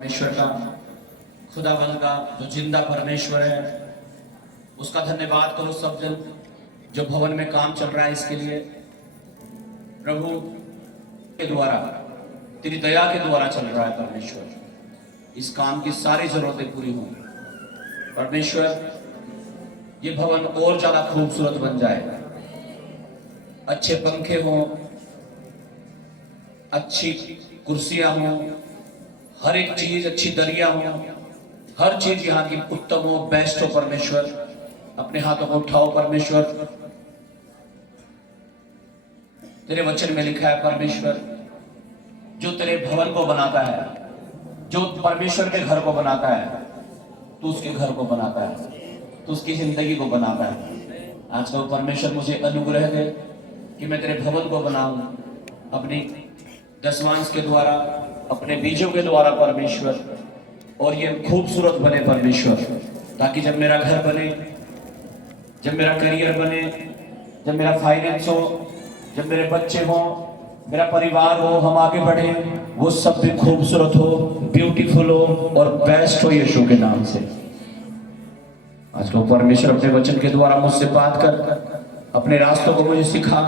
परमेश्वर का, खुदावंद का जो जिंदा परमेश्वर है, उसका धन्यवाद करो सब जन। जो भवन में काम चल रहा है इसके लिए प्रभु के द्वारा, तेरी दया के द्वारा चल रहा है परमेश्वर। इस काम की सारी जरूरतें पूरी हों परमेश्वर। ये भवन और ज्यादा खूबसूरत बन जाए, अच्छे पंखे हों, अच्छी कुर्सियां हों, हर एक चीज अच्छी दरिया हो, हर चीज यहाँ की उत्तम हो, बेस्ट हो परमेश्वर। अपने हाथों को उठाओ परमेश्वर। तेरे वचन में लिखा है परमेश्वर, जो तेरे भवन को बनाता है, जो परमेश्वर के घर को बनाता है, तू उसके घर को बनाता है, तू उसकी जिंदगी को बनाता है। आज तो परमेश्वर मुझे अनुग्रह दे कि मैं तेरे भवन को बनाऊं अपनी दशमांश के द्वारा, अपने बीजों के द्वारा परमेश्वर, और ये खूबसूरत बने परमेश्वर। ताकि जब मेरा घर बने, जब मेरा करियर बने, जब मेरा फाइनेंस हो, जब मेरे बच्चे हो, मेरा परिवार हो, हम आगे बढ़े, वो सब भी खूबसूरत हो, ब्यूटीफुल हो और बेस्ट हो यीशु के नाम से। आज तो परमेश्वर अपने वचन के द्वारा मुझसे बात कर, अपने रास्तों को मुझे सिखा,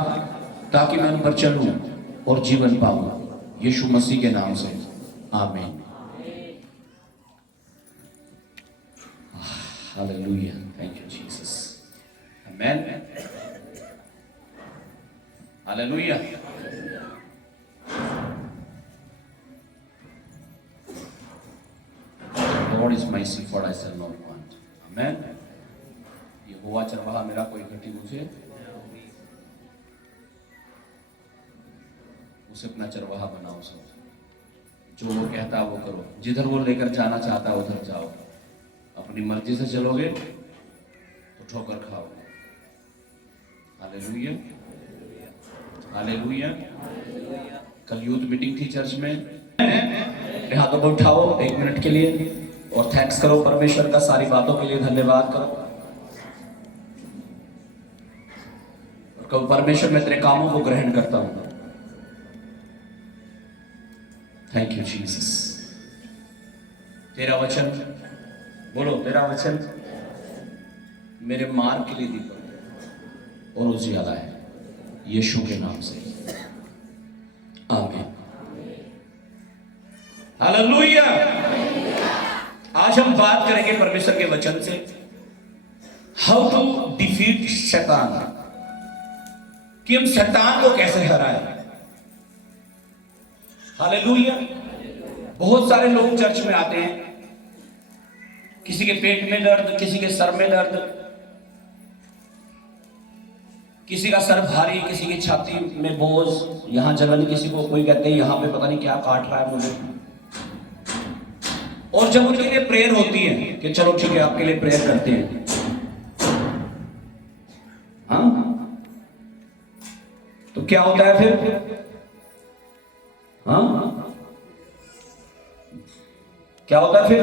ताकि मैं उन पर चलूं और जीवन पाऊं यीशु मसीह के नाम से। आमीन। Hallelujah, thank you Jesus. Amen, hallelujah. Lord is my shepherd, I shall not want. Amen. यहोवा चरवाहा मेरा, कोई घटी मुझे उसे अपना चरवाहा बनाओ। सब जो वो कहता वो करो, जिधर वो लेकर जाना चाहता उधर जाओ। अपनी मर्जी से चलोगे तो ठोकर खाओगे। Hallelujah, hallelujah. कल यूथ मीटिंग थी चर्च में। हाथों को उठाओ 1 मिनट के लिए और थैंक्स करो परमेश्वर का, सारी बातों के लिए धन्यवाद करो। और कहो परमेश्वर मैं तेरे कामों को ग्रहण करता हूं। Thank you Jesus. तेरा वचन, बोलो, तेरा वचन मेरे मार्ग के लिए दीपक और उजियाला है, यीशु के नाम से। आमीन, हालेलुया। आज हम बात करेंगे परमेश्वर के वचन से, हाउ टू डिफीट शैतान, कि हम शैतान को कैसे हराएं। हालेलुया। बहुत सारे लोग चर्च में आते हैं, किसी के पेट में दर्द, किसी के सर में दर्द, किसी का सर भारी, किसी की छाती में बोझ, यहां जलन, किसी को कोई कहते हैं यहां पे पता नहीं क्या काट रहा है मुझे। और जब उनके लिए प्रेयर होती है कि चलो ठीक है आपके लिए प्रेयर करते हैं, हाँ, तो क्या होता है फिर? हाँ, क्या होता है फिर?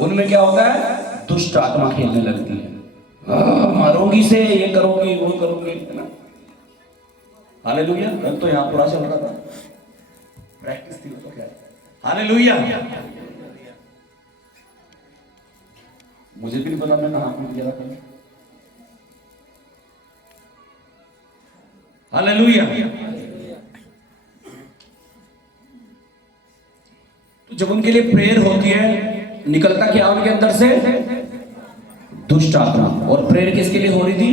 उनमें क्या होता है? दुष्ट आत्मा खेलने लगती है। मारोगी से, ये करोगी, वो करोगी, है ना। हालेलुया। कल तो यहाँ पूरा चल रहा था, प्रैक्टिस थी तो क्या। हालेलुया। मुझे भी नहीं पता, मैंने हाथ में दिया था। हालेलुया। तो जब उनके लिए प्रेयर होती है, निकलता क्या उनके अंदर से? दुष्ट आत्मा। और प्रेयर किसके लिए हो रही थी?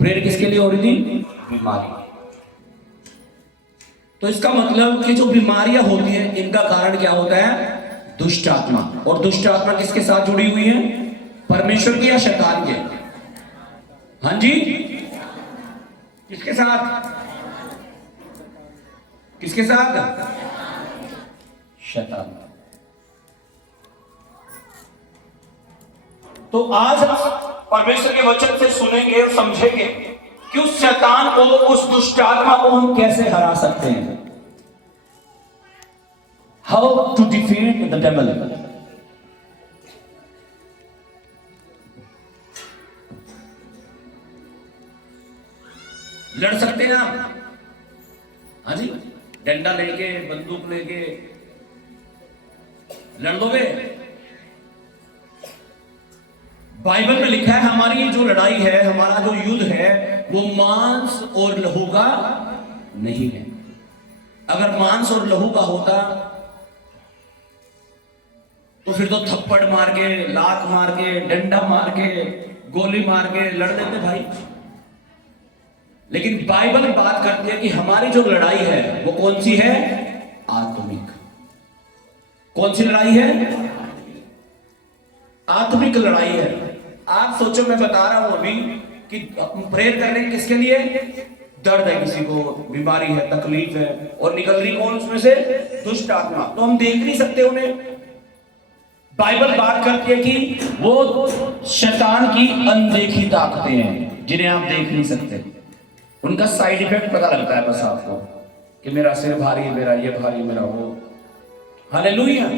प्रेयर किसके लिए हो रही थी? बीमारी। तो इसका मतलब कि जो बीमारियां होती हैं, इनका कारण क्या होता है? दुष्ट आत्मा। और दुष्ट आत्मा किसके साथ जुड़ी हुई है? परमेश्वर की या शैतान के? हाँ जी, किसके साथ? किसके साथ? शैतान। तो आज परमेश्वर के वचन से सुनेंगे और समझेंगे कि उस शैतान को, उस दुष्ट आत्मा को हम कैसे हरा सकते हैं। How to defeat the devil. लड़ सकते हैं आप, हाँ जी, डंडा लेके, बंदूक लेके, लड़ दोगे? बाइबल में लिखा है हमारी जो लड़ाई है, हमारा जो युद्ध है, वो मांस और लहू का नहीं है। अगर मांस और लहू का होता तो फिर तो थप्पड़ मार के, लात मार के, डंडा मार के, गोली मार के लड़ लेते भाई। लेकिन बाइबल बात करती है कि हमारी जो लड़ाई है वो कौन सी है? आत्मिक। कौन सी लड़ाई है? आत्मिक लड़ाई है। आप सोचो, मैं बता रहा हूं अभी कि प्रेयर कर रहे हैं किसके लिए? दर्द है, किसी को बीमारी है, तकलीफ है, और निकल रही कौन उसमें से? दुष्ट आत्मा। तो हम देख नहीं सकते उन्हें। बाइबल बात करती है कि वो शैतान की अनदेखी ताकतें हैं जिन्हें आप देख नहीं सकते। उनका साइड इफेक्ट पता लगता है बस आपको कि मेरा सिर भारी है, मेरा ये भारी, मेरा वो। हालेलुया।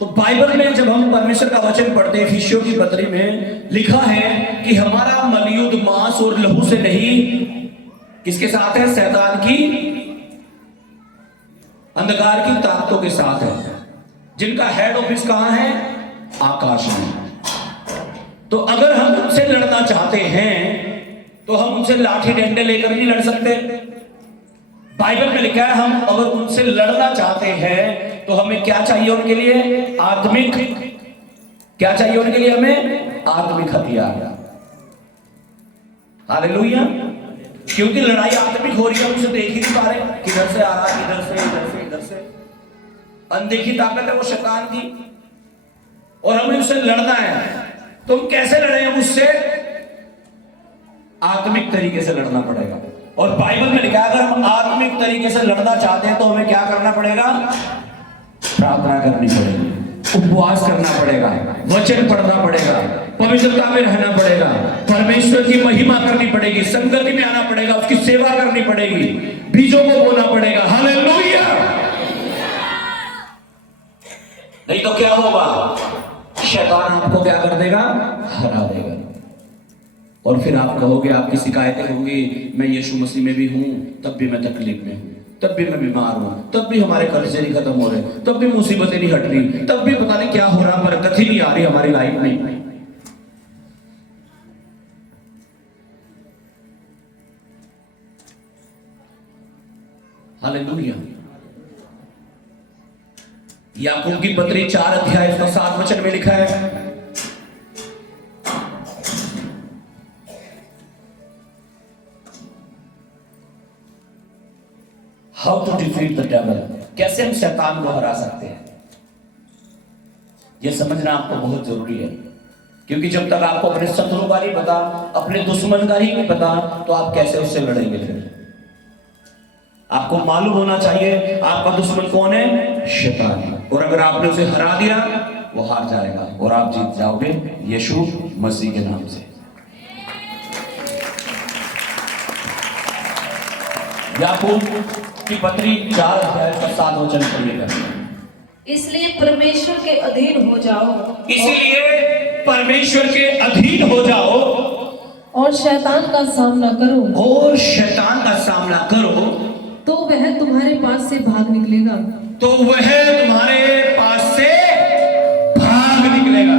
तो बाइबल में जब हम परमेश्वर का वचन पढ़ते हैं, इफिसियों की पत्री में लिखा है कि हमारा मलयुद्ध मांस और लहू से नहीं, किसके साथ है? शैतान की, अंधकार की ताकतों के साथ है, जिनका हेड ऑफिस कहां है? आकाश में। तो अगर हम उनसे लड़ना चाहते हैं तो हम उनसे लाठी डंडे लेकर नहीं लड़ सकते। बाइबल में लिखा है हम अगर उनसे लड़ना चाहते हैं तो हमें क्या चाहिए उनके लिए? आत्मिक। क्या चाहिए उनके लिए? हमें आत्मिक हथियार। हालेलुया। क्योंकि लड़ाई आत्मिक हो रही है, उसे देख ही नहीं पा रहे, किधर से आ रहा है, इधर से, इधर से, इधर से। अनदेखी ताकत है वो शैतान की, और हमें उससे लड़ना है। तो हम कैसे लड़े? उससे आत्मिक तरीके से लड़ना पड़ेगा। और बाइबल में लिखा है अगर हम आत्मिक तरीके से लड़ना चाहते हैं तो हमें क्या करना पड़ेगा? प्रार्थना करनी पड़ेगी, उपवास करना पड़ेगा, वचन पढ़ना पड़ेगा, पवित्रता में रहना पड़ेगा, परमेश्वर की महिमा करनी पड़ेगी, संगति में आना पड़ेगा, उसकी सेवा करनी पड़ेगी, बीजों को बोना पड़ेगा। हालेलुया। नहीं तो क्या होगा? शैतान आपको क्या कर देगा? हरा देगा। और फिर आप कहोगे, आपकी शिकायतें होंगी, मैं यीशु मसीह में भी हूं, तब भी मैं तकलीफ में हूं, तब भी मैं बीमार हूं, तब भी हमारे कर्जे नहीं खत्म हो रहे, तब भी मुसीबतें नहीं हट रही, तब भी पता नहीं क्या हो रहा, बरकत ही नहीं आ रही हमारी लाइफ में। हालेलुया। याकूब की पत्री 4 अध्याय 7 वचन में लिखा है, how to defeat the devil. कैसे हम शैतान को हरा सकते हैं, यह समझना आपको बहुत जरूरी है। क्योंकि जब तक आपको अपने शत्रु का नहीं पता, अपने दुश्मन का ही नहीं पता, तो आप कैसे उससे लड़ेंगे? फिर आपको मालूम होना चाहिए आपका दुश्मन कौन है? शैतान। और अगर आपने उसे हरा दिया, वो हार जाएगा और आप जीत जाओगे यीशु मसीह के नाम से। याकूब की पत्री 4 अध्याय 7 वचन पढ़िएगा। इसलिए परमेश्वर के अधीन हो जाओ। इसलिए परमेश्वर के अधीन हो जाओ और शैतान का सामना करो। और शैतान का सामना करो, तो वह तुम्हारे पास से भाग निकलेगा। तो वह तुम्हारे पास से भाग निकलेगा।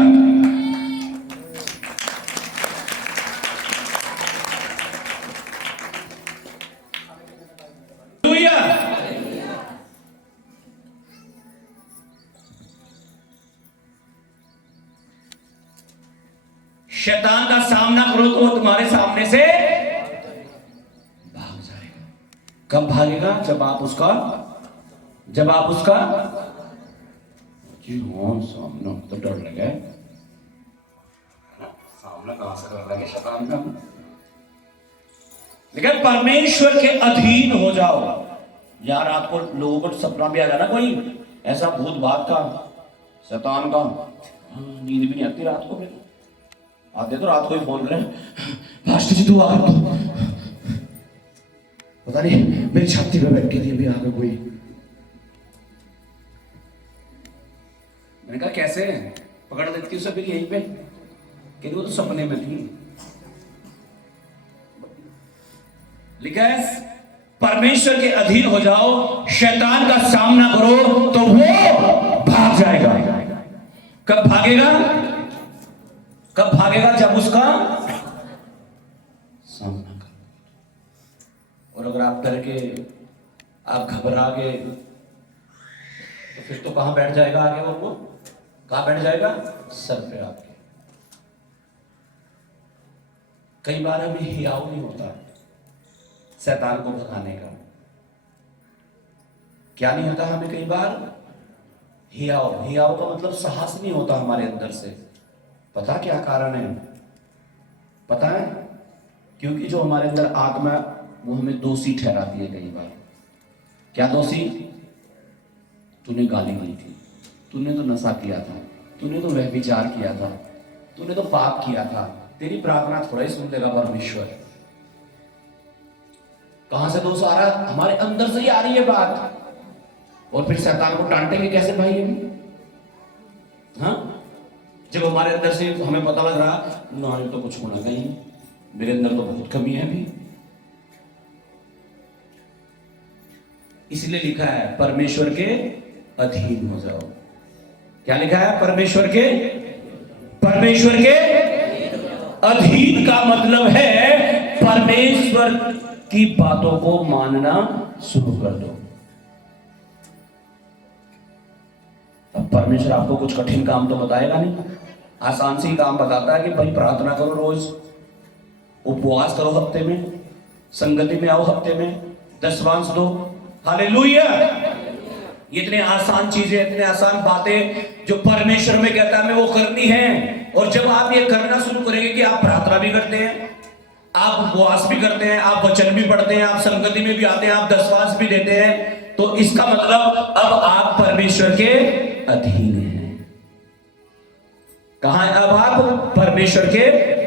शैतान का सामना करो तो वो तुम्हारे सामने से भाग जाएगा। कब भागेगा? जब आप उसका जी हाँ, सामना तो डर लगे, सामना कहां से डर लगे शैतान का? लेकिन परमेश्वर के अधीन हो जाओ। यार आपको लोगों को सपना भी आ जाना कोई ऐसा भूत बात का, शैतान का, नींद भी नहीं आती रात को। फिर आते तो रात को ही फोन करें, पास्टर जी तू आ रहा, पता नहीं मेरी छाती पे बैठी थी, अभी आ गया कोई। मैंने कहा कैसे? पकड़ देती उसे फिर यहीं पे, कि वो तो सपने में थी। लिखा है परमेश्वर परमेश्वर के अधीन हो जाओ, शैतान का सामना करो तो वो भाग जाएगा। कब भागेगा? कब भागेगा? जब उसका सामना करो। और अगर आप डर के, आप घबरा के, तो फिर तो कहां बैठ जाएगा आगे? और वो कहां बैठ जाएगा? सर पे आपके। कई बार हमें हियाव नहीं होता शैतान को भगाने का। क्या नहीं होता हमें? कई बार हियाव का मतलब साहस नहीं होता हमारे अंदर से। पता क्या कारण है? पता है? क्योंकि जो हमारे अंदर आत्मा, वो हमें दोषी ठहराती है कई बार। क्या दोषी? तूने गाली दी थी, तूने तो नशा किया था, तूने तो व्यभिचार किया था, तूने तो पाप किया था, तेरी प्रार्थना थोड़ा ही सुन लेगा परमेश्वर। कहां से दोष आ रहा है? हमारे अंदर से ही आ रही है बात। और फिर शैतान को डांटेंगे कैसे भाई हम? हाँ, जब हमारे अंदर से हमें पता लग रहा ना, ये तो कुछ होना नहीं, मेरे अंदर तो बहुत कमी है अभी। इसलिए लिखा है परमेश्वर के अधीन हो जाओ। क्या लिखा है? परमेश्वर के अधीन का मतलब है परमेश्वर की बातों को मानना शुरू कर दो। अब परमेश्वर आपको कुछ कठिन काम तो बताएगा नहीं, आसान से ही काम बताता है कि भाई प्रार्थना करो, रोज उपवास करो, हफ्ते में संगति में आओ, हफ्ते में दशवांश दो। हालेलुया! इतने आसान चीजें, इतने आसान बातें जो परमेश्वर में कहता है हमें वो करनी है। और जब आप ये करना शुरू करेंगे कि आप प्रार्थना भी करते हैं, आप उपवास भी करते हैं, आप वचन भी पढ़ते हैं, आप संगति में भी आते हैं, आप दशवांश भी देते हैं, तो इसका मतलब अब आप परमेश्वर के अधीन हैं। कहां है अब आप? परमेश्वर के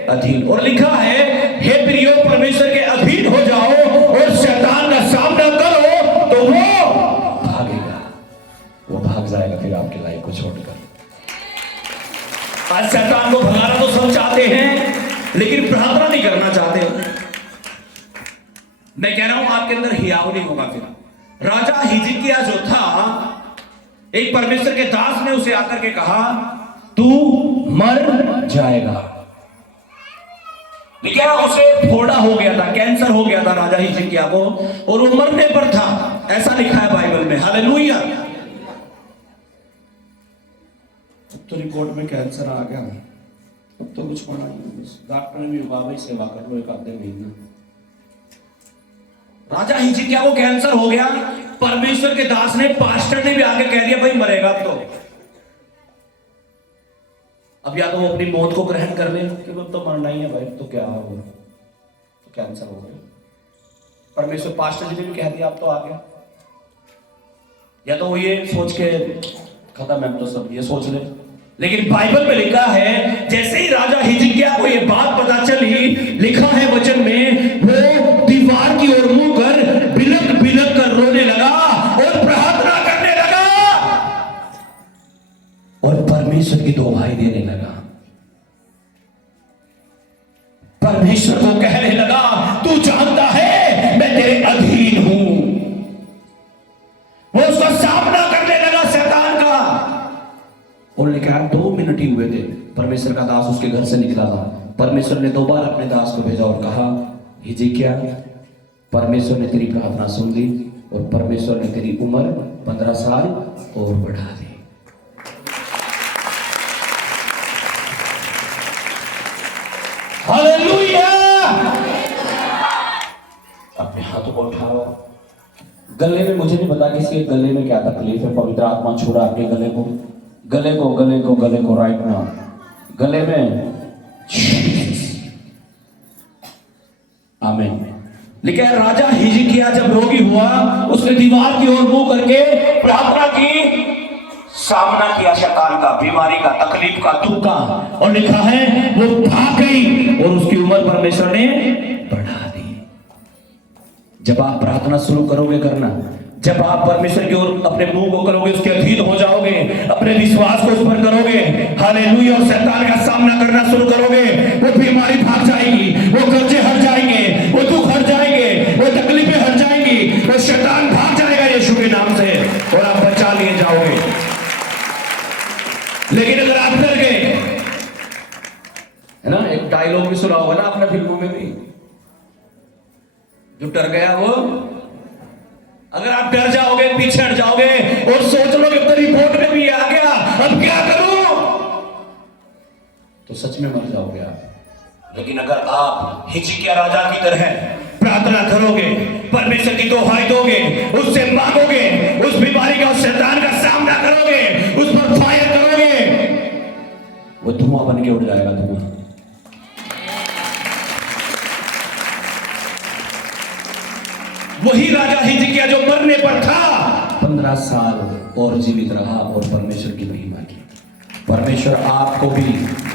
अधीन। और लिखा है, हे प्रियो परमेश्वर के अधीन हो जाओ और शैतान का सामना करो तो वो भागेगा, वो भाग जाएगा फिर आपकी लाइफ को छोड़कर। आज शैतान को भगाना तो सब चाहते हैं, लेकिन प्रार्थना नहीं करना चाहते। मैं कह रहा हूं आपके अंदर हियाव नहीं होगा। फिर राजा हिजकिय्याह जो था, एक परमेश्वर के दास ने उसे आकर के कहा, तू मर जाएगा। लेकिन उसे फोड़ा हो गया था, कैंसर हो गया था राजा हिजकिय्याह को, और वो मरने पर था, ऐसा लिखा है बाइबल में। हालेलुया! तो रिपोर्ट में कैंसर आ गया, अब तो कुछ होना नहीं। डॉक्टर ने भी भाई सेवा कर लो एक आधे महीना। राजा हिजकिय्याह को कैंसर हो गया, परमेश्वर के दास ने, पास्टर ने भी आके कह दिया भाई मरेगा अब तो। अब या तो वो अपनी मौत को ग्रहण कर ले कि वो तो मरना ही है भाई, तो क्या होगा, तो कैंसर हो गया। परमेश्वर पास्टर जी ने भी कह दिया अब तो आ गया। या तो वो ये सोच के खत्म है तो सब ये सोच ले। लेकिन बाइबल में लिखा है, जैसे ही राजा हिजकिय्याह को ये बात पता चली, लिखा है वचन में, वो दीवार की ओर मुंह कर बिलक बिलक कर रोने लगा और प्रार्थना करने लगा और परमेश्वर की दुहाई देने लगा। परमेश्वर को कहने लगा, तू जानता है मैं तेरे अधीन हूं। वो उसका सामना करने लगा शैतान का। और लिखा 2 मिनट ही हुए थे, परमेश्वर का दास उसके घर से निकला था। परमेश्वर ने दोबारा अपने दास को भेजा और कहा, हिजकिय्याह, परमेश्वर ने तेरी प्रार्थना सुन ली और परमेश्वर ने तेरी उम्र 15 साल और बढ़ा दी। हालेलुया! अपने हाथों को उठाओ। गले में, मुझे नहीं पता किसी के गले में क्या तकलीफ है, पवित्र आत्मा छुड़ा आपके गले को, गले को, गले को, गले को राइट नाउ, गले में। आमीन। लेकिन राजा हिजकिय्याह जब रोगी हुआ, उसने दीवार की ओर मुंह करके प्रार्थना की, सामना किया शैतान का, बीमारी का, तकलीफ का, दुख का, और लिखा है वो भाग गई और उसकी उम्र परमेश्वर ने बढ़ा दी। जब आप प्रार्थना शुरू करोगे करना, जब आप परमेश्वर की ओर अपने मुंह को करोगे, उसके अधीन हो जाओगे, अपने विश्वास को उस पर करोगे, हालेलुया, और शैतान का सामना करना शुरू करोगे, वो बीमारी भाग जाएगी, वो कर्जे हट जाएंगे, वो दुख हट जाएंगे, वो तकलीफें हट जाएंगी, वो शैतान भाग जाएगा यीशु के नाम से और आप बचा लिए जाओगे। लेकिन अगर आप डर गए, है ना, एक डायलॉग भी सुना होगा ना आपने फिल्मों में भी, जो डर गया वो, अगर आप डर जाओगे, पीछे हट जाओगे और सोच लोगे तो रिपोर्ट में भी आ गया, अब क्या करूं, तो सच में मर जाओगे आप। लेकिन अगर आप हिजकिय्याह राजा की तरह प्रार्थना करोगे, परमेश्वर की दुहाई दोगे, उससे मांगोगे, उस बीमारी का, उस शैतान का सामना करोगे, उस पर फायर करोगे, वो धुआं बन के उड़ जाएगा, धुआं। वही राजा हिजकिय्याह जो मरने पर था 15 साल और जीवित रहा और परमेश्वर की महिमा की। परमेश्वर आपको भी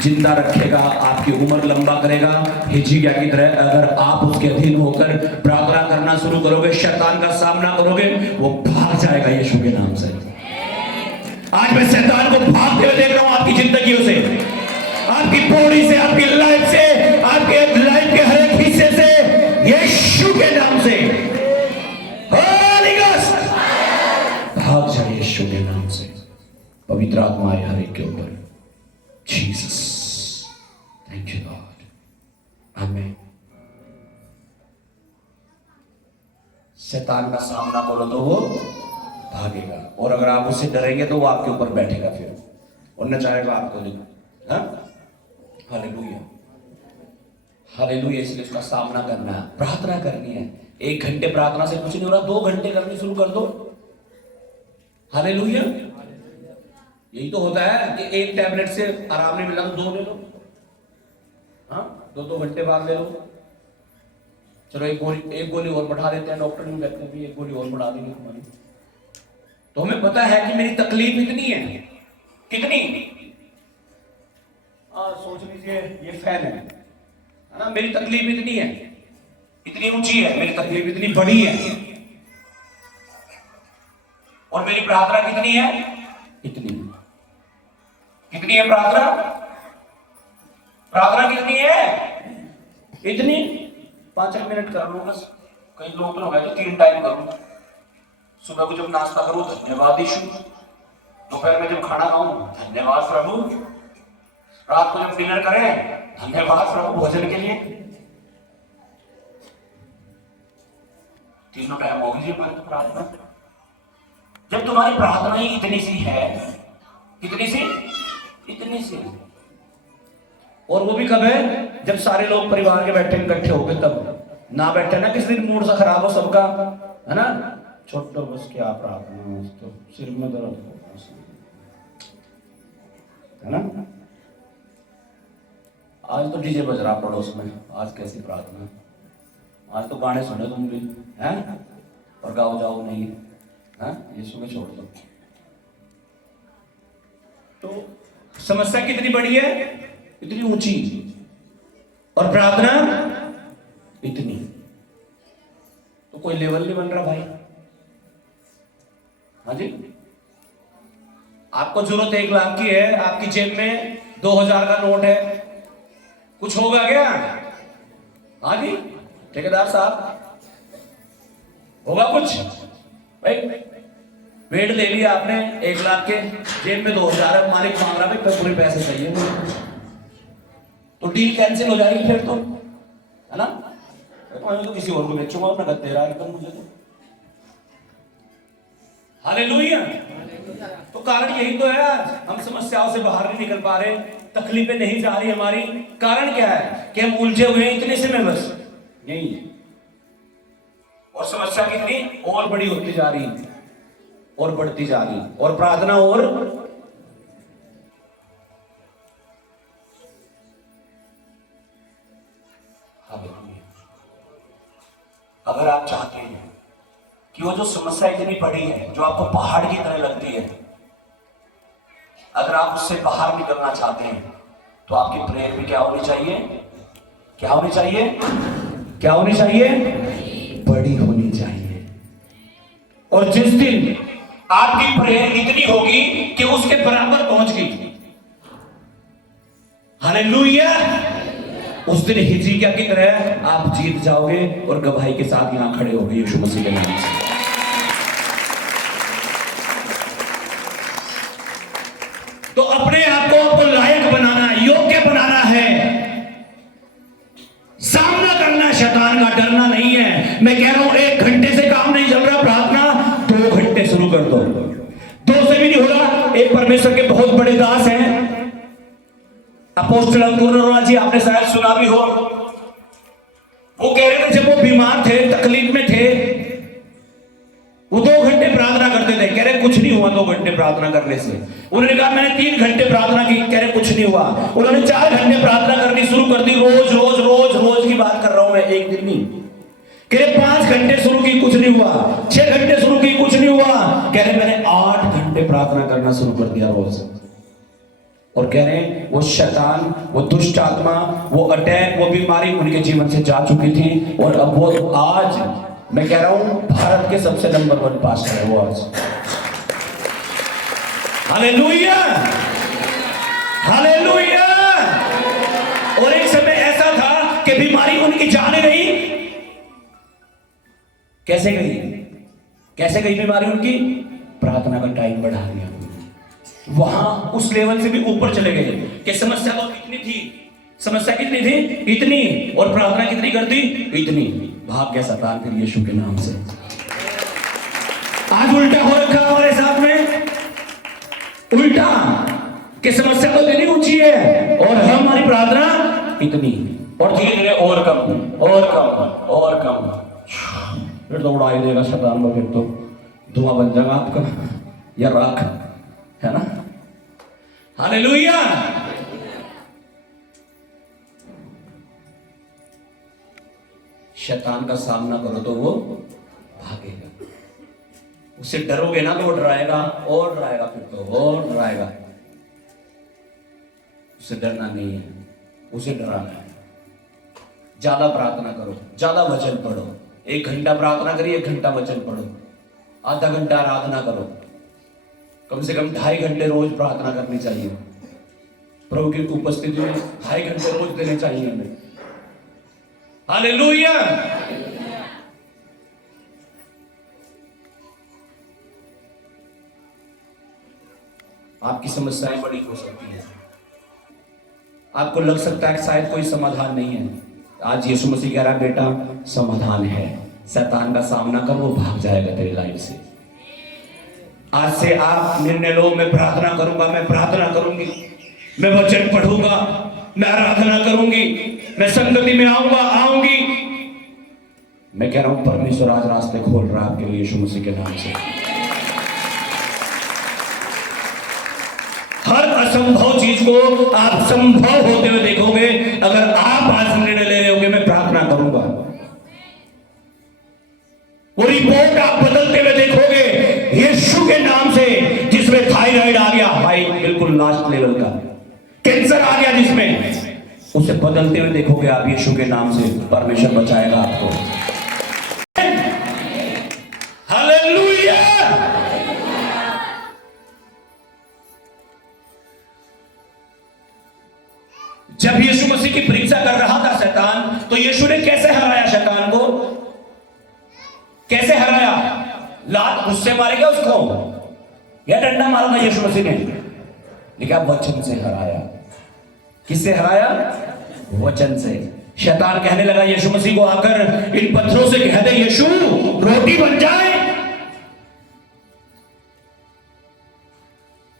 जिंदा रखेगा, आपकी उम्र लंबा करेगा। हिजकिय्याह की तरह अगर आप उसके अधीन होकर प्रार्थना करना शुरू करोगे, शैतान का सामना करोगे, वो भाग जाएगा यीशु के नाम से। आज मैं शैतान को भागते हुए देख रहा हूं आपकी जिंदगियों से, आपकी बॉडी से, आपकी लाइफ से, आपके लाइफ के हर एक हिस्से से, यीशु के नाम से भाग जाए यीशु के नाम से। पवित्र आत्मा आए हर एक के ऊपर। जीसस, थैंक यू लॉर्ड, आमीन। शैतान का सामना करो तो वो भागेगा, और अगर आप उससे डरेंगे तो वो आपके ऊपर बैठेगा फिर और न चाहेगा आपको लेकर। Hallelujah, hallelujah. इसलिए उसका सामना करना है, प्रार्थना करनी है। 1 घंटे प्रार्थना से कुछ नहीं हो रहा, 2 घंटे करनी शुरू कर दो। हालेलुया। यही तो होता है कि एक टैबलेट से आराम नहीं मिला तो 2 ले लो, हाँ, 2 घंटे बाद ले लो। चलो एक गोली और बढ़ा देते हैं, डॉक्टर नहीं कहते भी 1 गोली और बढ़ा देंगे हमारी, तो हमें पता है कि मेरी तकलीफ इतनी है, कितनी, सोच लीजिए ये फैन है ना, मेरी तकलीफ इतनी है, इतनी ऊंची है, मेरी तकलीफ इतनी बड़ी है, और मेरी प्रार्थना कितनी है, इतनी। कितनी है प्रार्थना? प्रार्थना कितनी है? इतनी। 5 मिनट कर लो बस। कई लोग हो गए तो 3 टाइम करूं। सुबह को जब नाश्ता करूं, धन्यवाद यीशु। दोपहर में जब खाना खाऊं, धन्यवाद प्रभु। रात को जब डिनर करें, धन्यवाद प्रभु भोजन के लिए। 3 टाइम हो गई प्रार्थना। जब तुम्हारी प्रार्थना ही इतनी सी है, कितनी सी, इतनी सी, और वो भी कब है? जब सारे लोग परिवार के बैठे इकट्ठे हो गए, तब ना बैठे ना किसी दिन मूड सा खराब हो सबका, है ना, छोटो बस क्या प्रार्थना, तो सिर में दर्द हो, है ना। आज तो डीजे बज रहा पड़ोस में, आज कैसी प्रार्थना, आज तो गाने सुने तुम भी, हैं, और गाओ जाओ नहीं, यीशु को छोड़ दो। तो समस्या कितनी बड़ी है, इतनी ऊंची, और प्रार्थना इतनी, तो कोई लेवल नहीं बन रहा भाई। हाँ जी, आपको जरूरत 1 लाख की है, आपकी जेब में 2000 का नोट है, कुछ होगा क्या? हाँ जी ठेकेदार साहब, होगा कुछ? भाई वेट ले लिया आपने 1 लाख के, जेब में 2000 है, मालिक मांग रहा है पूरे पैसे चाहिए, तो डील कैंसिल हो जाएगी फिर तो, है ना। तो किसी और को बेचूंगा, नगद दे रहा है एकदम मुझे तो। हालेलुया। तो कारण यही तो है, आज हम समस्याओं से बाहर नहीं निकल पा रहे, तकलीफें नहीं जा रही हमारी। कारण क्या है कि हम उलझे हुए हैं इतने से में, बस यही। और समस्या कितनी और बड़ी होती जा रही है, और बढ़ती जा रही, और प्रार्थना और अगर आप चाहते हैं कि वो जो समस्या इतनी बड़ी है, जो आपको पहाड़ की तरह लगती है, अगर आप उससे बाहर निकलना चाहते हैं, तो आपकी प्रेयर भी क्या होनी चाहिए? क्या होनी चाहिए? क्या होनी चाहिए? बड़ी होनी चाहिए। और जिस दिन आपकी प्रेयर इतनी होगी कि उसके बराबर पहुंच गई, हालेलुया, उस दिन हिजकिय्याह की तरह आप जीत जाओगे और गवाही के साथ यहां खड़े होगे यीशु मसीह के नाम से। तो अपने आप को आपको लायक बनाना, योग्य बनाना है, सामना करना शैतान का, डरना नहीं है। मैं कह रहा हूं 1 घंटे से काम नहीं चल रहा, प्रार्थना 2 घंटे शुरू कर दो। 2 से भी नहीं हो रहा। एक परमेश्वर के बहुत बड़े दास हैं, अपोस्टल अंकुर अरोड़ा जी, आपने शायद सुना भी हो। वो कह रहे थे जब वो बीमार थे, तकलीफ में थे, वो 2 घंटे प्रार्थना करते थे। कह रहे कुछ नहीं हुआ 2 घंटे प्रार्थना करने से। उन्होंने कहा मैंने 3 घंटे प्रार्थना की, कह रहे कुछ नहीं हुआ। उन्होंने 4 घंटे प्रार्थना करनी शुरू कर दी। रोज रोज रोज रोज की बात कर रहा हूं मैं, एक दिन नहीं। कह रहे 5 घंटे शुरू की, कुछ नहीं हुआ। 6 घंटे शुरू की, कुछ नहीं हुआ। कह रहे मैंने 8 घंटे प्रार्थना करना शुरू कर दिया रोज। और कह रहे हैं वो शैतान, वो दुष्ट आत्मा, वो अटैक, वो बीमारी उनके जीवन से जा चुकी थी। और अब वो आज, मैं कह रहा हूं, भारत के सबसे नंबर 1 पास्टर है वो आज। Hallelujah, hallelujah. और एक समय ऐसा था कि बीमारी उनकी जाने नहीं। कैसे गई? कैसे गई बीमारी उनकी? प्रार्थना का टाइम बढ़ा दिया। वहां उस लेवल से भी ऊपर चले गए कि समस्या तो कितनी थी, समस्या कितनी थी, इतनी, और प्रार्थना कितनी करती, इतनी। भाग गया शैतान फिर यीशु के नाम से। आज उल्टा हो रखा हमारे साथ में, उल्टा कि समस्या तो इतनी ऊंची है और हमारी प्रार्थना इतनी, और धीरे धीरे और कम और कम और कम। फिर तो उड़ा ही देगा शैतान को, फिर तो धुआं बन जाएगा आपका या राख, है ना। हालेलुया। शैतान का सामना करो तो वो भागेगा। उससे डरोगे ना तो वो डराएगा और डराएगा, फिर तो और डराएगा। उससे डरना नहीं है, उसे डराना है। ज्यादा प्रार्थना करो, ज्यादा वचन पढ़ो। 1 घंटा प्रार्थना करिए, 1 घंटा वचन पढ़ो, आधा घंटा आराधना करो। कम से कम 2.5 घंटे रोज प्रार्थना करनी चाहिए। प्रभु की उपस्थिति में 2.5 घंटे रोज देने चाहिए हमें। हालेलुया। आपकी समस्याएं बड़ी हो सकती हैं, आपको लग सकता है कि शायद कोई समाधान नहीं है। आज यीशु मसीह कह रहा है बेटा समाधान है। शैतान का सामना कर, वो भाग जाएगा तेरी लाइफ से। आज से आप निर्णय लो, मैं प्रार्थना करूंगा, मैं प्रार्थना करूंगी, मैं वचन पढ़ूंगा, मैं आराधना करूंगी, मैं संगति में आऊंगा, आऊंगी। मैं कह रहा हूं परमेश्वर आज रास्ते खोल रहा है आपके लिए यीशु मसीह के नाम से। हर असंभव चीज को आप संभव होते हुए देखोगे अगर आप आज निर्णय ले रहे होगे मैं प्रार्थना करूंगा। वो रिपोर्ट आप बदलते हुए देखोगे यीशु के नाम से। जिसमें थायराइड आ गया, हाई बिल्कुल लास्ट लेवल का, कैंसर आ गया जिसमें, उसे बदलते हुए देखोगे आप यीशु के नाम से। परमेश्वर बचाएगा आपको। हालेलुया। जब यीशु मसीह की परीक्षा कर रहा था शैतान, तो यीशु ने कैसे हराया शैतान को? कैसे हराया? लात उससे मारेगा उसको या डंडा मारा था यीशु मसीह ने? लेकिन वचन से हराया। किससे हराया? वचन से। शैतान कहने लगा यीशु मसीह को आकर, इन पत्थरों से कह दे यीशु रोटी बन जाए।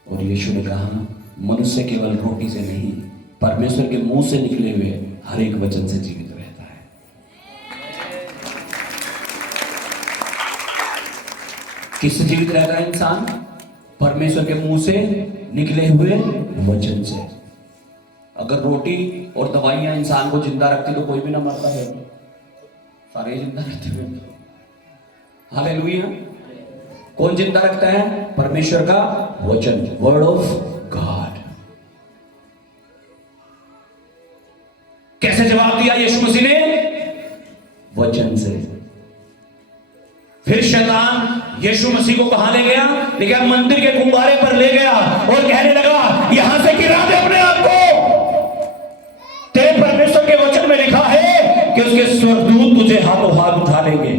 और यीशु ने कहा मनुष्य केवल रोटी से नहीं, परमेश्वर के मुंह से निकले हुए हर एक वचन से जीवित रहता है। किससे जीवित रहता है इंसान? परमेश्वर के मुंह से निकले हुए वचन से। अगर रोटी और दवाइयां इंसान को जिंदा रखती तो कोई भी ना मरता है, सारे जिंदा रहते हैं। हालेलुया। कौन जिंदा रखता है? परमेश्वर का वचन, वर्ड ऑफ गॉड। कैसे जवाब दिया यीशु मसीह ने? वचन से। फिर शैतान यीशु मसीह को कहां ले गया? लेकिन मंदिर के कुंभारे पर ले गया और कहने लगा यहां से गिरा दे अपने आप को। तेरे परमेश्वर के वचन में लिखा है कि उसके स्वर्गदूत तुझे हाथों हाथ उठा लेंगे,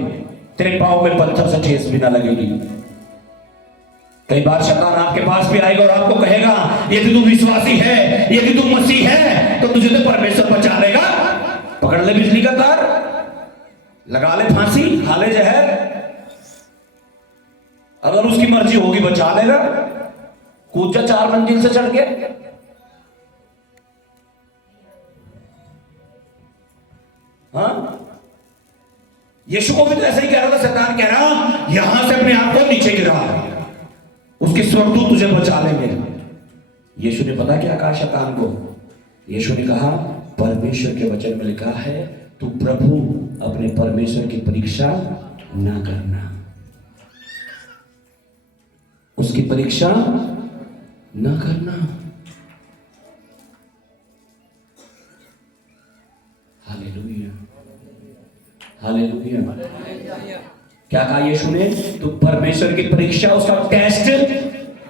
तेरे पांव में पत्थर से ठेस भी ना लगेगी। कई बार शैतान आपके पास भी आएगा और आपको कहेगा यदि तू विश्वासी है, यदि तू मसीह है, तो तुझे तो परमेश्वर बचा लेगा। पकड़ ले बिजली का तार, लगा ले फांसी, खा ले जहर, अगर उसकी मर्जी होगी बचा लेगा। कूद जा 4 मंजिल से चढ़ के। हाँ, यीशु को भी तो ऐसा ही कह रहा था। शैतान कह रहा यहां से अपने आप को नीचे गिरा, उसके स्वर्गदूत तुझे बचा लेंगे। यीशु ने पता क्या कहा शैतान को? यीशु ने कहा परमेश्वर के वचन में लिखा है तू प्रभु अपने परमेश्वर की परीक्षा ना करना, उसकी परीक्षा ना करना। Hallelujah, hallelujah. क्या कहा यीशु ने? तो परमेश्वर की परीक्षा, उसका टेस्ट,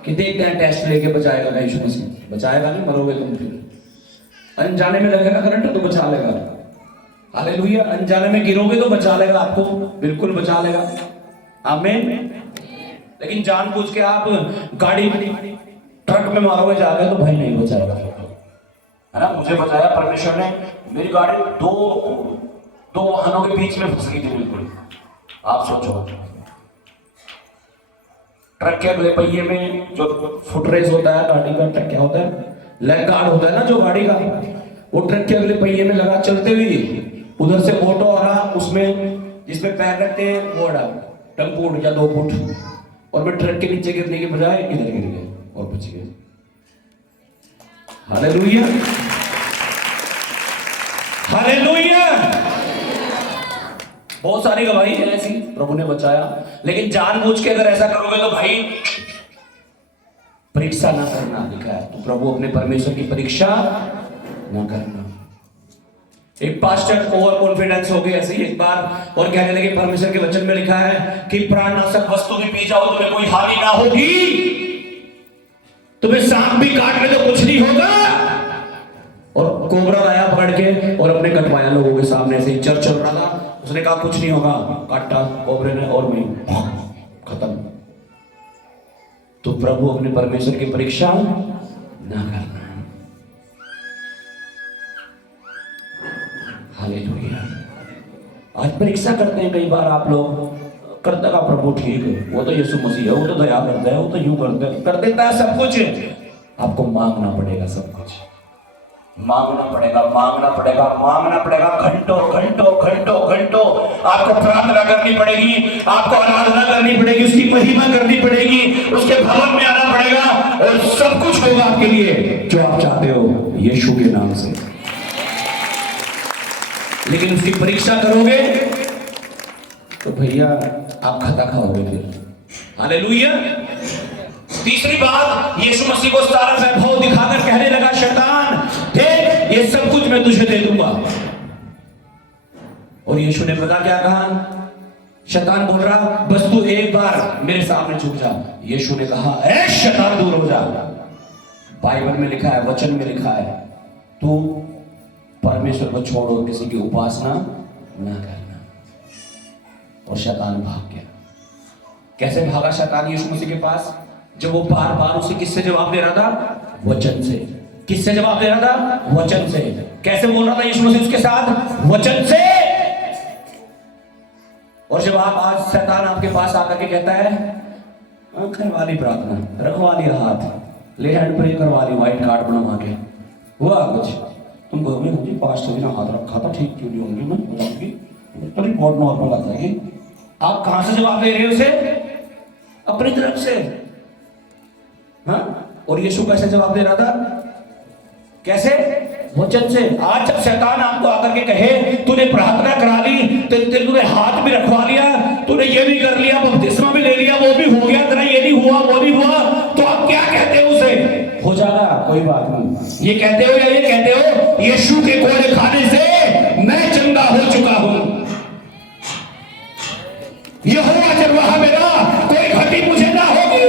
कि देखते हैं टेस्ट लेके बचाएगा का यीशु मसीह? बचाएगा नहीं, मरोगे तुम फिर। अनजाने में लगेगा करंट तो बचा लेगा। हालेलुया। अनजाने में गिरोगे तो बचा लेगा, आपको बिल्कुल बचा लेगा। आमीन। लेकिन जानबूझ के आप गाड़ी ट्रक में मारोगे जाके तो भाई नहीं बचाएगा, है ना। मुझे बचाया परमेश्वर ने, मेरी गाड़ी दो वाहनों के बीच में फंस गई थी बिल्कुल। आप सोचो, ट्रक के अगले पहिए में जो फुटरेस होता है गाड़ी का, ट्रक क्या होता है, लेग गार्ड होता है ना जो गाड़ी का, वो ट्रक के अगले पहिए में लगा चलते हुए, उधर से ऑटो आ रहा, उसमें जिसमें पैर रखते हैं वो टंग फुट या 2 फुट, और मैं ट्रक के नीचे गिरने के बजाय इधर गिर गए और बच गए। Hallelujah, hallelujah. बहुत सारी गवाही है ऐसी, प्रभु ने बचाया। लेकिन जानबूझ के अगर ऐसा करोगे तो भाई परीक्षा ना करना लिखा है, तो प्रभु अपने परमेश्वर की परीक्षा ना करना। एक पास्टर ओवर कॉन्फिडेंस हो गए ऐसे ही एक बार, और कहने लगे परमेश्वर के वचन में लिखा है कि प्राणनाशक वस्तु भी पी जाओ तुम्हें कोई हानि ना होगी, तुम्हें सांप भी काट ले तो कुछ नहीं होगा। और कोबरा आया पकड़ के और अपने कटवाया लोगों के सामने, से चर्च चल रहा था, उसने कहा कुछ नहीं होगा, काटा कोबरे ने और वही खत्म। तो प्रभु अपने परमेश्वर की परीक्षा ना करना। हालेलुया। आज परीक्षा करते हैं कई बार आप लोग, करता का प्रभु ठीक है, वो तो यीशु मसीह है, वो तो दया करता है, वो तो यूं कर देता है सब कुछ। आपको मांगना पड़ेगा, सब कुछ मांगना पड़ेगा, मांगना पड़ेगा, मांगना पड़ेगा। घंटों घंटों घंटों घंटों आपको प्रार्थना करनी पड़ेगी, आपको आराधना करनी पड़ेगी, उसकी महिमा करनी पड़ेगी, उसके भवन में आना पड़ेगा, और सब कुछ होगा आपके लिए जो आप चाहते हो यीशु के नाम से। लेकिन उसकी परीक्षा करोगे तो भैया आप खता खाओगे फिर। हालेलुया। तीसरी बात, यीशु मसीह को सारा वैभव दिखाकर कहने लगा शैतान देख ये सब कुछ मैं तुझे दे दूंगा। और यीशु ने पता क्या कहा? शैतान बोल रहा बस तू एक बार मेरे सामने झुक जा। यीशु ने कहा ऐ शैतान दूर हो जा। बाइबल में लिखा है, वचन में लिखा है, तू परमेश्वर को छोड़ो, किसी की उपासना ना करना। और शैतान भाग गया। कैसे भागा शैतान यीशु मसीह के पास? जब वो बार बार उसे किससे जवाब दे रहा था? वचन से। किससे जवाब दे रहा था? वचन से। कैसे बोल रहा था यीशु मसीह उसके साथ? वचन से। और जब आप आज शैतान आपके पास आकर के कहता है करवा ली प्रार्थना, रखवा लिया हाथ, ले हैंड प्रे करवा ली, व्हाइट कार्ड बनवा के, हुआ कुछ? तुम कहोगे जी पास्टर जी ने हाथ रखा था, ठीक क्यों नहीं होंगी, मैं बताऊंगी तो रिपोर्ट नॉर्मल आ जाएगी। आप कहां से जवाब दे रहे हो उसे? अपनी तरफ से। हाँ? और यीशु कैसे जवाब दे रहा था? कैसे? वचन से। आज जब शैतान आपको आकर के कहे तूने प्रार्थना करा ली, तूने हाथ भी रखवा लिया, तूने ये भी कर लिया, बपतिस्मा भी ले लिया, वो भी हो गया, तेरा ये नहीं हुआ वो नहीं हुआ, तो आप क्या कहते हो उसे? हो जाएगा, कोई बात नहीं। ये कहते हो या ये कहते हो यीशु के कोड़े खाने से मैं चंगा हो चुका हूं, यहोवा चरवाहा मेरा, कोई घटी मुझे ना होगी।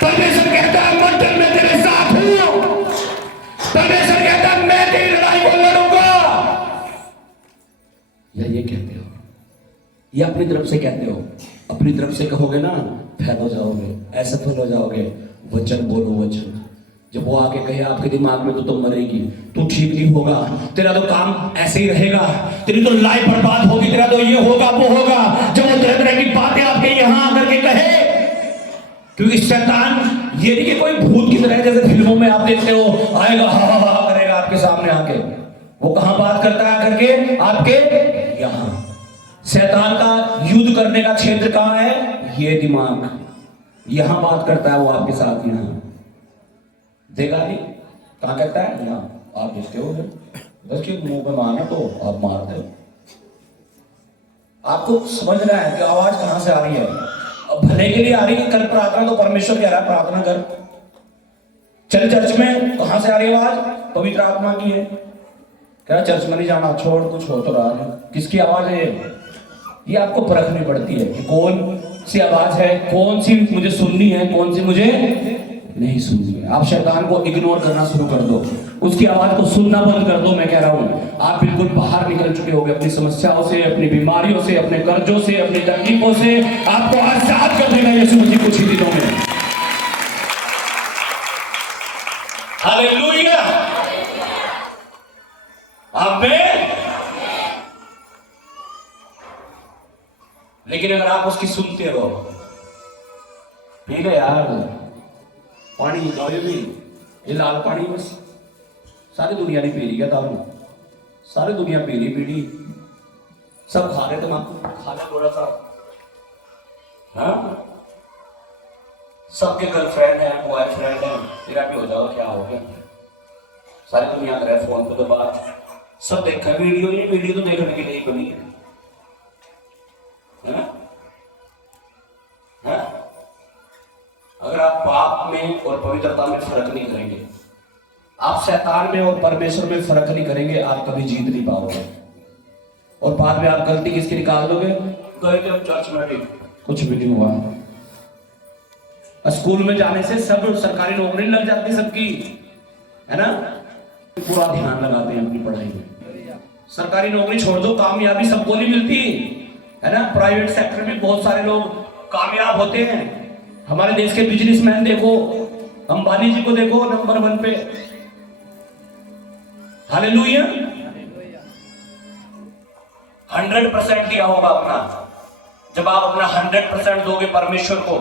परमेश्वर कहता है मंडल में तेरे साथ हूं। परमेश्वर कहता है मैं तेरी लड़ाई को लड़ूंगा। या ये कहते हो, या अपनी तरफ से कहते हो? अपनी तरफ से कहोगे ना फैल हो जाओगे, ऐसे फैल हो जाओगे। वचन बोलो, वचन। जब वो आके कहे आपके दिमाग में तो तुम मरेगी, तू ठीक नहीं होगा, तेरा तो काम ऐसे ही रहेगा, तेरी तो लाइफ बर्बाद होगी, तेरा तो ये होगा वो होगा, जब वो तरह तरह की बातें आपके यहाँ आकर के कहे, क्योंकि शैतान ये नहीं कि कोई भूत की तरह जैसे फिल्मों में आप देखते हो आएगा हा करेगा आपके सामने आके। वो कहां बात करता है आकर के? आपके यहाँ। शैतान का युद्ध करने का क्षेत्र कहां है? ये दिमाग। यहां बात करता है वो आपके साथ। यहाँ देखा नहीं कहां कहता है? यहाँ। आप देखते हो बस कि मुंह पे मारना तो आप मारते हो। आपको समझना है कि आवाज कहां से आ रही है। अब भले के लिए आ रही है, कर प्रार्थना तो परमेश्वर कह रहा है प्रार्थना कर। चल चर्च में कहां से आ रही है आवाज? पवित्र आत्मा की है। क्या चर्च में नहीं जाना, छोड़, कुछ हो तो रहा है। किसकी आवाज है ये आपको परखनी पड़ती है कि कौन सी आवाज है, कौन सी मुझे सुननी है, कौन सी मुझे नहीं सुननी है। आप शैतान को इग्नोर करना शुरू कर दो, उसकी आवाज को सुनना बंद कर दो। मैं कह रहा हूं आप बिल्कुल बाहर निकल चुके होगे अपनी समस्याओं से, अपनी बीमारियों से, अपने कर्जों से, अपनी तकलीफों से। आपको आजाद कर देगा यीशु मसीह कुछ ही दिनों में। हालेलुया, आमीन। लेकिन अगर आप उसकी सुनते हो, ठीक है यार, पानी दो भी, ये लाल पानी बस सारी दुनिया नहीं पी रही है दारू, सारी दुनिया पी रही बीड़ी, सब खा रहे, तुम खा ले थोड़ा सा। हाँ, सबके गर्लफ्रेंड है, बॉयफ्रेंड है, तेरा भी हो जाओ, क्या हो गया? सारी दुनिया कर रहा है फोन पे तो बात, सब देखा वीडियो, ये वीडियो तो देखने के लिए ही बनी है। अगर आप पाप में और पवित्रता में फर्क नहीं करेंगे, आप शैतान में और परमेश्वर में फर्क नहीं करेंगे, आप कभी जीत नहीं पाओगे। और बाद में आप गलती किसकी निकाल दोगे? गए थे चर्च में भी कुछ भी नहीं हुआ। स्कूल में जाने से सब सरकारी नौकरी लग जाती सबकी, है ना? पूरा ध्यान लगाते हैं अपनी पढ़ाई में। सरकारी नौकरी छोड़ दो, कामयाबी सबको नहीं मिलती, है ना? प्राइवेट सेक्टर में बहुत सारे लोग कामयाब होते हैं। हमारे देश के बिजनेसमैन देखो, अंबानी जी को देखो नंबर 1 पे। हालेलुया। 100% दिया होगा अपना। जब आप अपना 100% दोगे परमेश्वर को,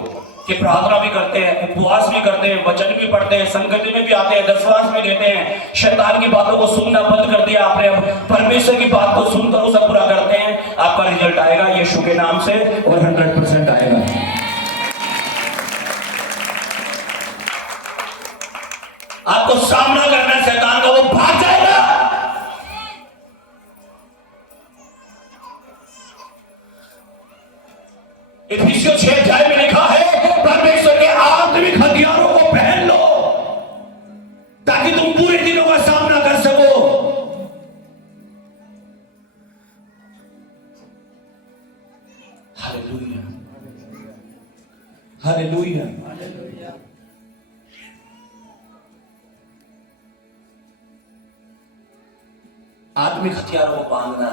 कि प्रार्थना भी करते हैं, उपवास भी करते हैं, वचन भी पढ़ते हैं, संगति में भी आते हैं, दशवांश भी देते हैं, शैतान की बातों को सुनना बंद कर दिया आपने, अब परमेश्वर की बात को सुनकर उसे पूरा करते हैं, आपका रिजल्ट आएगा यीशु के नाम से और 100% आएगा। आपको सामना करना है शैतान का, वो भाग जाएगा। इफिसियों 6 में लिखा है, परमेश्वर के आत्मिक हथियारों को पहन लो ताकि तुम पूरे दिनों का सामना कर सको। Hallelujah, hallelujah. आत्मिक हथियारों को बांधना,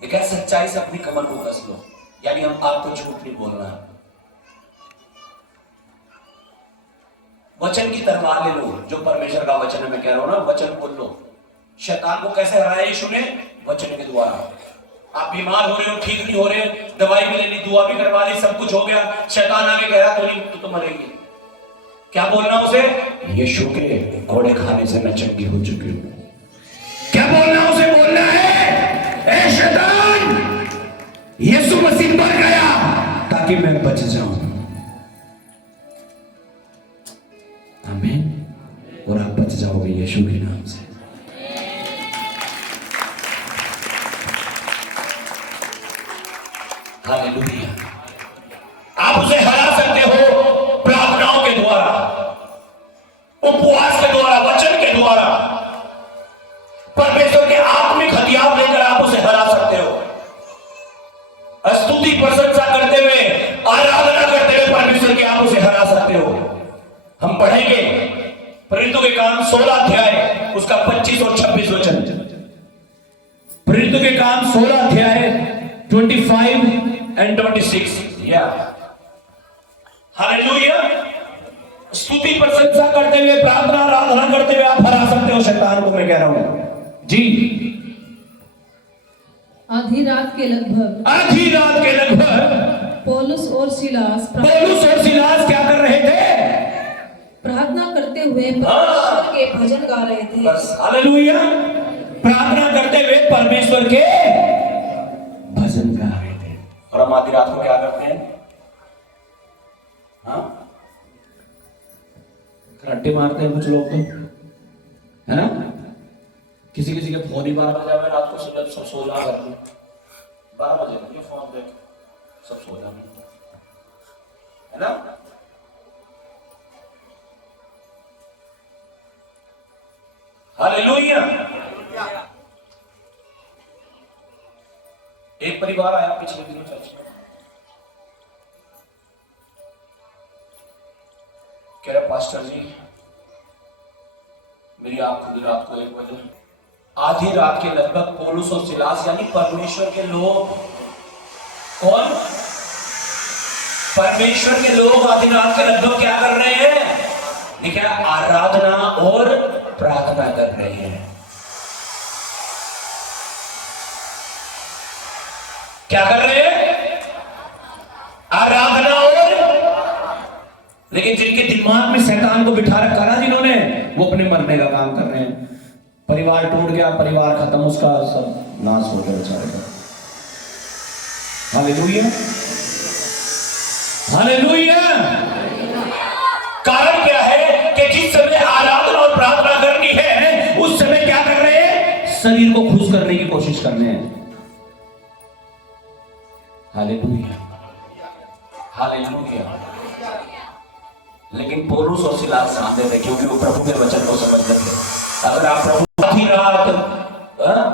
एक सच्चाई से अपनी कमर को कस लो, यानी हम आपको झूठ नहीं बोलना। वचन की तलवार ले लो, जो परमेश्वर का वचन है, मैं कह रहा हूं ना, वचन बोल लो। शैतान को कैसे हराया यीशु ने? वचन के द्वारा। आप बीमार हो रहे हो, ठीक नहीं हो रहे, दवाई भी ले ली, दुआ भी करवा ली, सब कुछ हो गया, शैतान आगे कह रहा तो मरेगी। क्या बोलना उसे? यीशु के घोड़े खाने से मैं चंगी हो चुकी हूं। क्या बोलना उसे? बोलना है, ए शैतान, यीशु मसीह मर गया ताकि मैं बच जाऊं। आमीन। और आप बच जाओगे यीशु के नाम से। हालेलुया। आप उसे हरा सकते हो प्रार्थनाओं के द्वारा, उपवास के द्वारा, वचन के द्वारा। परमेश्वर के आत्मिक हथियार लेकर आप उसे हरा सकते हो। स्तुति प्रशंसा करते हुए, आराधना करते हुए परमेश्वर के आप उसे हरा सकते हो। हम पढ़ेंगे प्रेरितों के काम 16 अध्याय, उसका 25 और 26 वचन। प्रेरितों के काम 16 अध्याय 25 and 26। हालेलुया। स्तुति प्रशंसा करते हुए, प्रार्थना आराधना करते हुए आप हरा सकते हो शैतान को, मैं कह रहा हूं जी। आधी रात के लगभग पौलुस और सिलास क्या कर रहे थे? प्रार्थना करते हुए परमेश्वर के भजन गा रहे थे। हालेलुया। प्रार्थना करते हुए परमेश्वर के भजन गा रहे थे। और हम आधी रात को क्या करते हैं? हाँ, रट्टे मारते हैं कुछ लोग तो, है ना? किसी किसी के फोन ही 12 बजे आवे रात को, सब सो जा घर में 12 बजे ये फोन देख सब सो जाते, है ना? हालेलुया। एक परिवार आया पिछले दिनों चर्च में, कह रहे पास्टर जी मेरी आंख खुली रात को 1 बजे, आधी रात के लगभग पौलुस और सिलास यानी परमेश्वर के लोग, कौन? परमेश्वर के लोग आधी रात के लगभग क्या कर रहे हैं? देखिए, आराधना और प्रार्थना कर रहे हैं। क्या कर रहे हैं? आराधना और, लेकिन जिनके दिमाग में शैतान को बिठा रखा ना जिन्होंने, वो अपने मरने का काम कर रहे हैं। परिवार टूट गया, परिवार खत्म, उसका सब नाश हो गया बेचारे का। Hallelujah, hallelujah. कारण क्या है कि जिस समय आराधना और प्रार्थना करनी है उस समय क्या कर रहे हैं? शरीर को खुश करने की कोशिश कर रहे हैं। Hallelujah, hallelujah. लेकिन पौलुस और सिलास जानते थे, क्योंकि वो प्रभु के वचन को समझते थे। अगर आप प्रभु आधी रात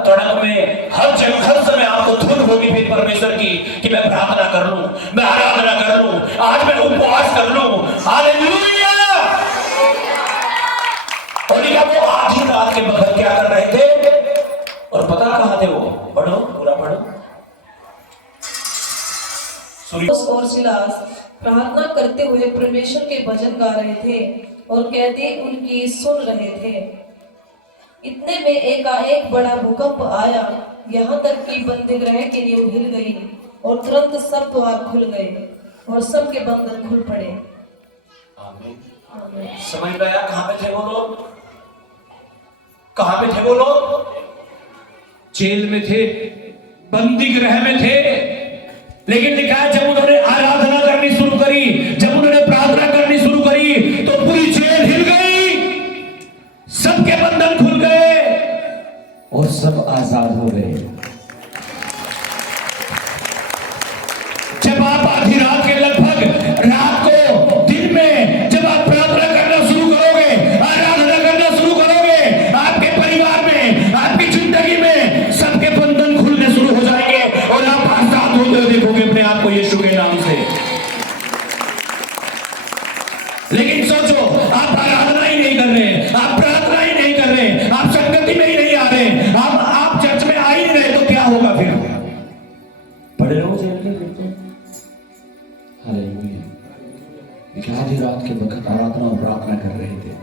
तड़क में हर जगह हर समय आपको धुन होगी फिर परमेश्वर की कि मैं प्रार्थना कर लूं, मैं आराधना कर लूं, आज मैं उपवास कर लूं। हालेलुया। और वो आधी रात के बखत क्या कर रहे थे? और पता कहां थे वो? पढ़ो, पूरा पढ़ो। पौलुस और सिलास प्रार्थना करते हुए परमेश्वर के भजन गा रहे थे और कहते उनकी सुन रहे थे। इतने में एकाएक बड़ा भूकंप आया, यहाँ तक कि बंदीगृह की नींव हिल गई और तुरंत सब द्वार खुल गए और सबके बंधन खुल पड़े। आमीन। समझ में आया कहां पे थे वो लोग? कहां पे थे वो लोग? जेल में थे, बंदीगृह में थे। लेकिन लिखा है जब उन्होंने आराधना करनी शुरू करी, जब उन्होंने प्रार्थना करनी शुरू करी, तो पूरी जेल हिल गई, सबके बंधन खुल गए और सब आजाद हो गए। जब आप आधी रात के लगभग रात को दिन में जब आप प्रार्थना करना शुरू करोगे, आराधना करना शुरू करोगे, आपके परिवार में, आपकी जिंदगी में सबके बंधन खुलने शुरू हो जाएंगे और आप आजाद होते हुए देखोगे अपने आप को यीशु के नाम से। लेकिन सोचो, आप आराधना ही नहीं कर रहे, आप प्रार्थना ही नहीं कर रहे, आप संगति में ही नहीं आ रहे, आप चर्च में आ ही नहीं रहे, तो क्या होगा फिर? पढ़े रहो जेल के फिर तो। हालेलुया। आधी रात के वक्त आराधना और प्रार्थना कर रहे थे।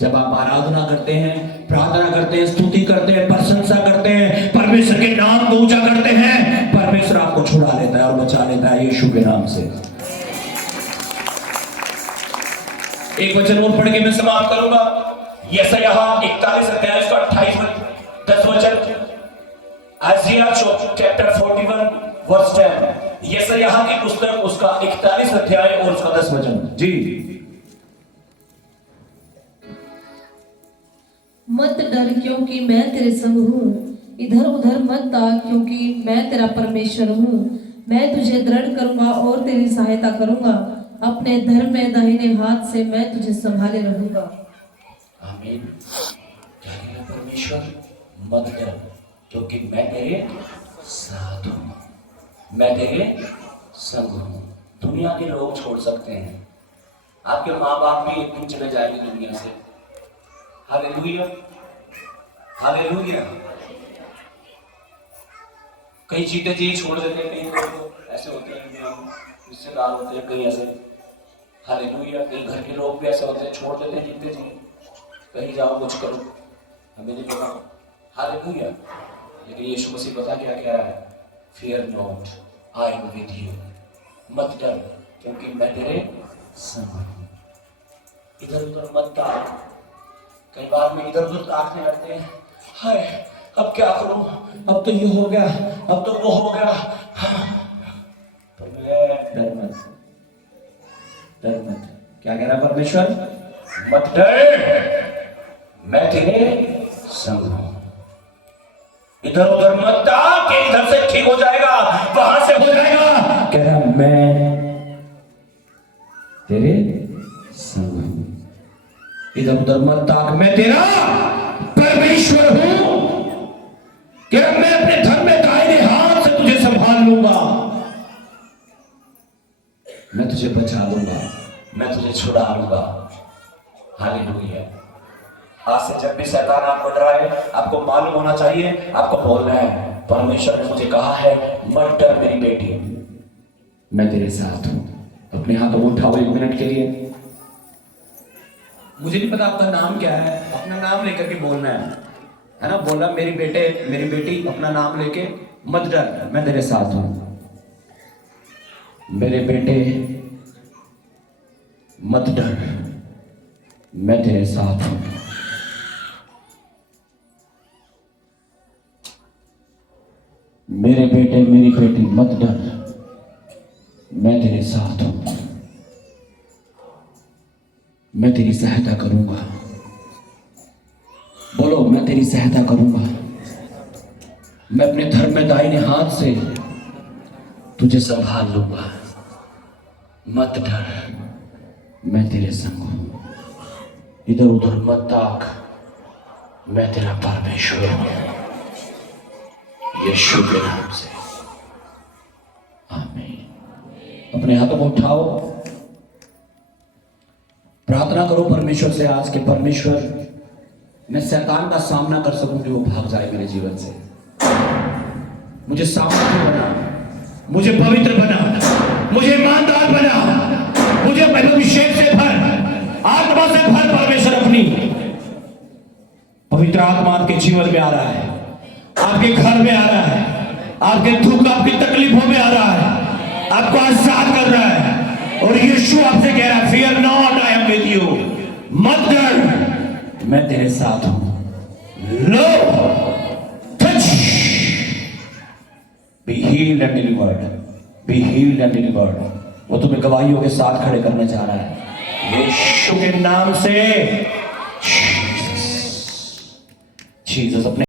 जब आप आराधना करते हैं, प्रार्थना करते हैं, स्तुति करते हैं, प्रशंसा करते हैं, परमेश्वर के नाम को ऊंचा करते हैं, परमेश्वर आपको छुड़ा लेता है और बचा लेता है यीशु के नाम से। एक वचन और पढ़ के मैं समाप्त करूंगा। यशायाह 41 अध्याय उसका 10 वचन, आइज़िया चैप्टर 41 वर्स 10। यशायाह की पुस्तक उसका 41 अध्याय और उसका 10 वचन जी। मत डर क्योंकि मैं तेरे संग हूँ, इधर उधर मत ताक क्योंकि मैं तेरा परमेश्वर हूँ। मैं तुझे दृढ़ करूंगा और तेरी सहायता करूंगा, अपने धर्म में दाहिने हाथ से मैं तुझे संभाले रहूंगा। आमीन। परमेश्वर मत डर क्योंकि मैं तेरे साथ हूं, मैं तेरे संग हूं। दुनिया के लोग छोड़ सकते हैं, आपके माँ बाप भी एक दिन चले जाएंगे दुनिया से। Hallelujah, hallelujah. कई चीजें जी छोड़ देते हैं, कई लोग ऐसे होते हैं, रिश्तेदार होते हैं, कई ऐसे हालेलुया। कई घर के लोग भी ऐसे होते हैं, छोड़ देते हैं जीते जी, कहीं जाओ कुछ करो, हमें नहीं पता। हालेलुया। लेकिन यीशु मसीह पता क्या कह रहा है? Fear not, I am with you. मत डर, क्योंकि मैं तेरे संग हूं। इधर उधर मत ताक। कई बार में इधर उधर ताकने लगते हैं, हाय अब क्या करूं, अब तो ये हो गया, अब तो वो हो गया। तो डर मत, डर मत। क्या कह रहा है परमेश्वर? मत डर, मैं तेरे संग हूं। इधर उधर मत ताक कि इधर से ठीक हो जाएगा, वहां से हो जाएगा। कह रहा मैं तेरे संग हूं। इधर उधर मत ताक, मैं तेरा परमेश्वर हूं। कह रहा मैं अपने धर्म में दाहिने हाथ से तुझे संभाल लूंगा, मैं तुझे बचा लूंगा, मैं तुझे छुड़ा लूंगा। हालेलुया। आज से जब भी शैतान आपको डराए, आपको मालूम होना चाहिए, आपको बोलना है परमेश्वर ने मुझे कहा है मत डर मेरी बेटी, मैं तेरे साथ हूं। अपने हाथों को उठाओ 1 मिनट के लिए। मुझे नहीं पता आपका नाम क्या है, अपना नाम लेकर के बोलना है ना? बोला मेरी बेटे मेरी बेटी, अपना नाम लेके मत डर, मैं तेरे साथ हूं। मेरे बेटे मत डर, मैं तेरे साथ हूं। मेरे बेटे मेरी बेटी मत डर, मैं तेरे साथ हूं। मैं तेरी सहायता करूंगा। बोलो मैं तेरी सहायता करूंगा। मैं अपने धर्म में दाहिने हाथ से तुझे संभाल लूंगा। मत डर, मैं तेरे संग हूं। इधर उधर मत ताक, मैं तेरा परमेश्वर हूं। यीशु के नाम से आमीन। अपने हाथों को उठाओ, प्रार्थना करो परमेश्वर से आज के परमेश्वर मैं शैतान का सामना कर सकूं कि वो भाग जाए मेरे जीवन से। मुझे सामर्थ्य बना, मुझे पवित्र बना, मुझे ईमानदार बना, मुझे अभिषेक से भर, आत्मा से भर। परमेश्वर अपनी पवित्र आत्मा आपके जीवन में आ रहा है, आपके घर में आ रहा है, आपके दुख आपकी तकलीफों में आ रहा है, आपको आजाद कर रहा है। और यीशु आपसे कह रहा है fear not, I am with you. मत डर, मैं तेरे साथ हूं। लो touch, be healed and delivered, be healed and delivered. वो तुम्हें गवाहियों के साथ खड़े करने जा रहा है यीशु के नाम से। जीसस अपने